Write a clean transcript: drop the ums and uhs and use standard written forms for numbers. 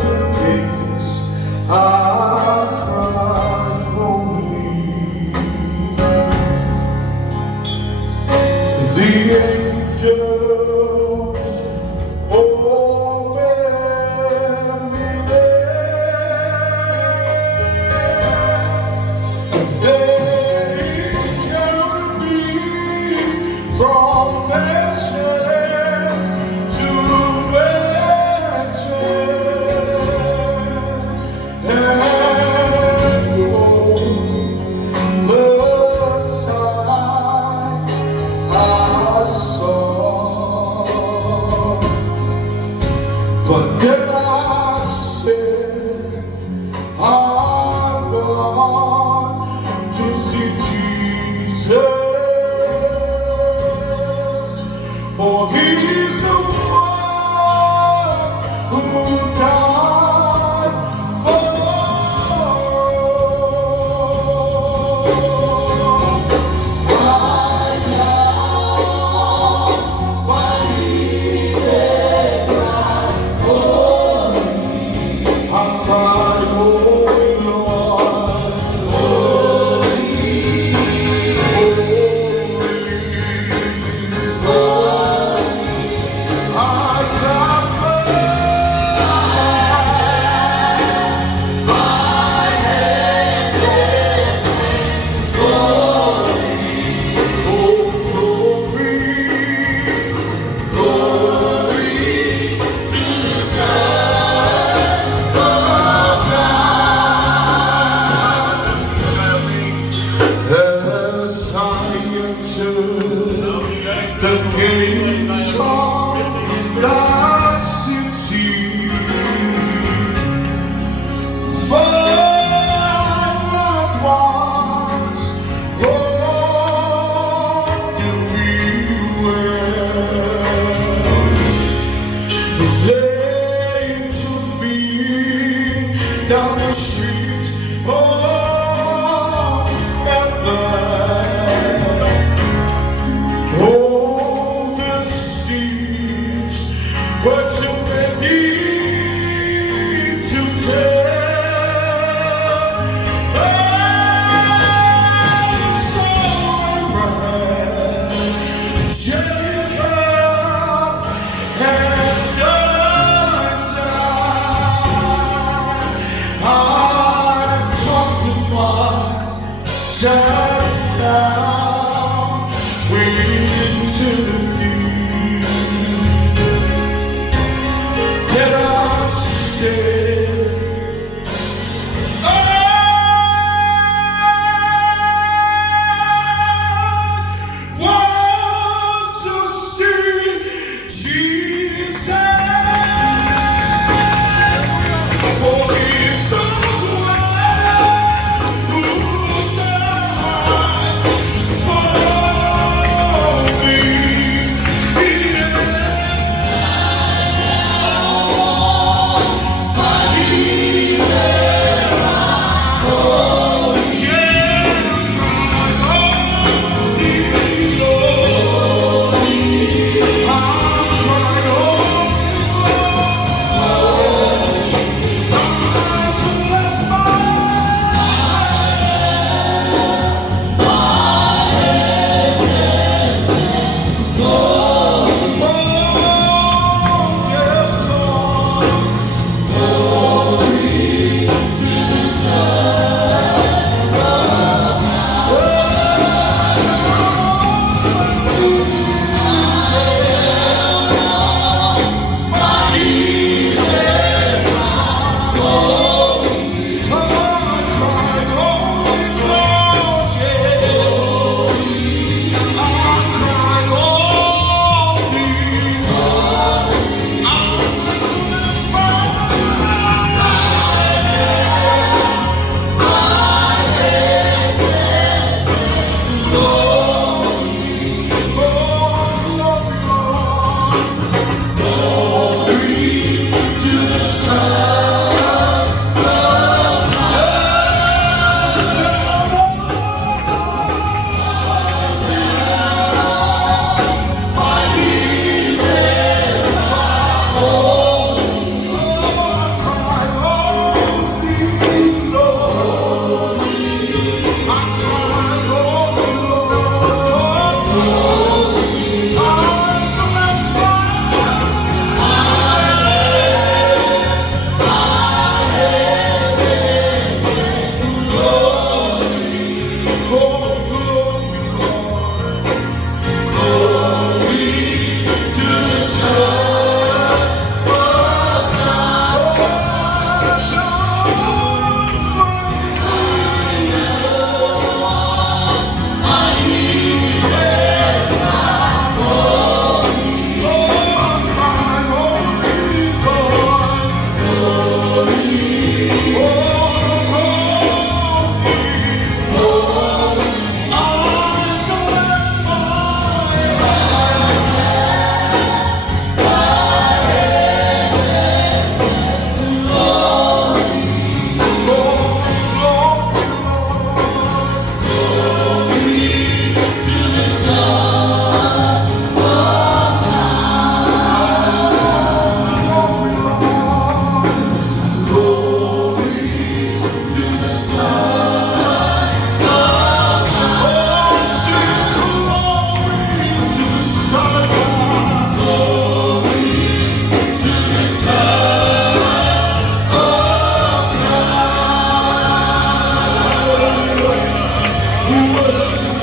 days I cried lonely. The angels open the air. They carry me from mansion to mansion, and the sight I saw. But then I said, I'm gone to see Jesus, for He's the one who died for I cried, holy Lord, holy, holy. I cried, as I entered the gates of that city, my loved ones all everywhere. They took me down the street of heaven. Oh, the seats were too many to tell. I saw Abraham, Jacob, and Isaac. I talked with myself down into the deep. Then I said, I want to worship.